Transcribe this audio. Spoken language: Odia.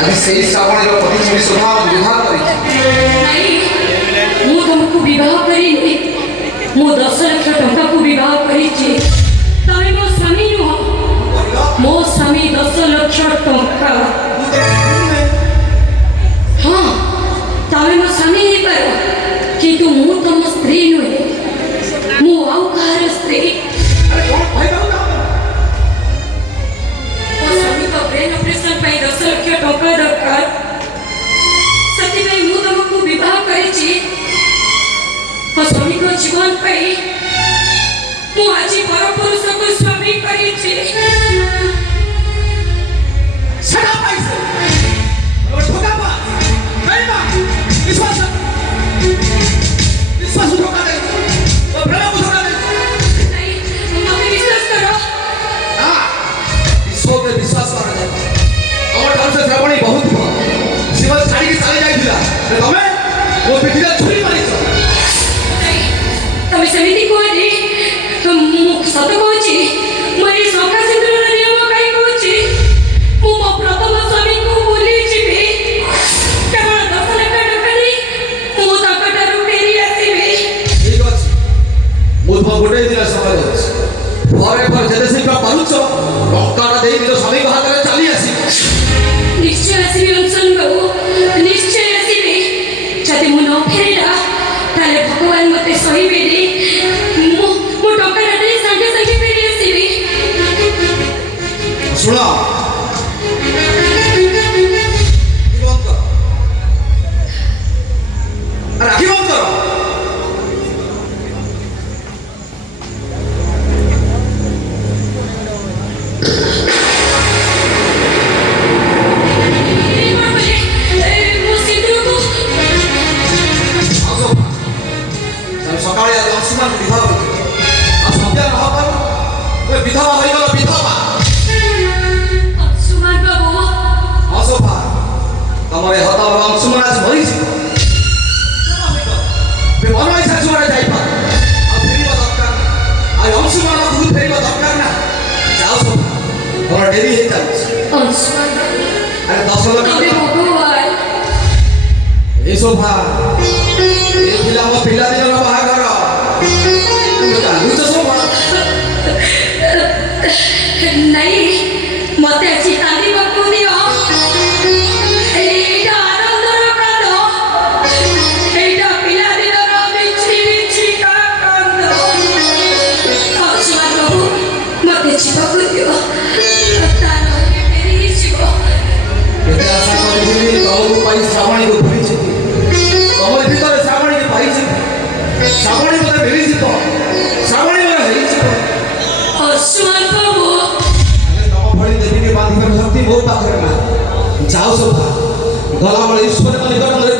ଆଜି ସେଇ ଶ୍ରାବଣୀର ପ୍ରତିଛବି ସୁଧା ବିବାହ କରିଛି। ନାଇଁ, ମୁଁ ତମକୁ ବିବାହ କରିନି। ମୁଁ 10 ଲକ୍ଷ ଟଙ୍କାକୁ ବିବାହ କରିଛି। ତମେ ମୋ ସ୍ୱାମୀ ନୁହଁ। ମୋ ସ୍ୱାମୀ 10 ଲକ୍ଷ ଟଙ୍କା। ହଁ, ତମେ ମୋ ସ୍ୱାମୀ ହେଇପାର, କିନ୍ତୁ ମୁଁ ତମ ସ୍ତ୍ରୀ ନୁହେଁ। ମୁଁ ଆଉ କାହାର ସ୍ତ୍ରୀ। ମୋ ସ୍ୱାମୀଙ୍କ ବ୍ରେନ୍ ଅପରେସନ୍ ପାଇଁ 10 ଲକ୍ଷ ଟଙ୍କା ଦରକାର। ସେଥିପାଇଁ ମୁଁ ତମକୁ ବିବାହ କରିଛି। ମୋ ସ୍ୱାମୀଙ୍କ ଜୀବନ ପାଇଁ ମୁଁ ଆଜି ପରପୁରୁଷକୁ ସ୍ୱାମୀ କରିଛି। ତମେ ସେମିତି କୁହନି। ମୁଁ ସତ କହୁଛି। ମୁଁ ଏଇ ଶଙ୍ଖା ସିନ୍ଦୁରର ନିୟମ କାହିଁ କହୁଛି। ମୁଁ ମୋ ପ୍ରଥମ ସ୍ୱାମୀଙ୍କୁ ଭୁଲି ଯିବି। କେବଳ 10 ଲକ୍ଷ ଟଙ୍କା ନେଇ ମୁଁ ତାଙ୍କଠାରୁ ଫେରି ଆସିବି। ଠିକ ଅଛି, ମୁଁ ତୁମ ଗୋଟେ ଦିନ ସମୟ ଦେଉଛି। ପରେ ପରେ ଯେତେ ଶୀଘ୍ର ପାରୁଛ ଟଙ୍କାଟା ଦେଇ ନିଜ ସ୍ୱାମୀଙ୍କ ହାତରେ ଚାଲି ଆସିବ। ନିଶ୍ଚୟ ଆସିବି ଅଂଶନ ବାବୁ, ନିଶ୍ଚୟ ଆସିବି। ଯଦି ମୁଁ ନ ଫେରିଲା ତାହେଲେ ଭଗବାନ ମୋତେ ସହିବେନି। ମୁଁ ଟଙ୍କାଟା ଦେଇ ସାଙ୍ଗେ ସାଙ୍ଗେ ଫେରି ଆସିବି। ଶୁଣ, ରାକ୍ଷୀ ବନ୍ଦ କର। ସକାଳେ ଆଜି ଅଂଶୁମାନ ବିବାହ କରିଥିଲେ। ଆଉ ସନ୍ଧ୍ୟା ନ ହେବାରୁ ବିଧବା ହୋଇଗଲ। ବିଧବା ଅଂଶୁମାନ ବାବୁ, ହଁ ସୋଫା, ତମର ଏ ହତ ଅଂଶୁମାନ ଆଜି ମରିଯିବ। ମନ ଇଚ୍ଛା ଯୁଆଡ଼େ ଯାଇପାର, ଆଉ ଫେରିବା ଦରକାର ନା। ଆଉ ଅଂଶୁମାନକୁ ଫେରିବା ଦରକାର ନା। ଯାଅ ସୋଫା, ତମର ଡେରି ହେଇଯାଉଛି। ଅଂଶୁମାନ ବାବୁ, ଆରେ 10 ଲକ୍ଷ ତମେ ଭଗବାନ। ଏ ସୋଫା, ଏ ଥିଲା ଆମ ପିଲାଦିନର ବାହାଘର। କାନ୍ଦୁଛ ସୋଫା? ନାଇଁ, ମତେ ଆଜି କାନ୍ଦିବାକୁ ଦିଅ। ଏଇଟା ଆନନ୍ଦର କାନ୍ଦ। ଏଇଟା ପିଲାଦିନର ମିଛି ମିଛିକା କାନ୍ଦ। ଅଂଶୁମାନ ବାବୁ, ମତେ ଯିବାକୁ ଦିଅ। ତା ନହେଲେ ଫେରି ହେଇଯିବ। କେତେ ଆଶା କରିଥିଲି ତମକୁ ପାଇ ଶ୍ରାବଣୀକୁ ଭୁଲିଯିବି। ତମରି ଭିତରେ ଶ୍ରାବଣୀକୁ ପାଇଯିବି। ଶ୍ରାବଣୀ ମୋତେ ମିଳିଯିବ। ଶ୍ରାବଣୀ ମୋର ହେଇଯିବ। ଅଂଶୁମାନ ବାବୁ, ତମ ଭଳି ଦେବୀକି ବାନ୍ଧିବାର ଶକ୍ତି ମୋ ପାଖରେ ନାହିଁ। ଯାଉ ସୋଫା, ଗଲାବେଳେ ଈଶ୍ୱରଙ୍କ ନିକଟରେ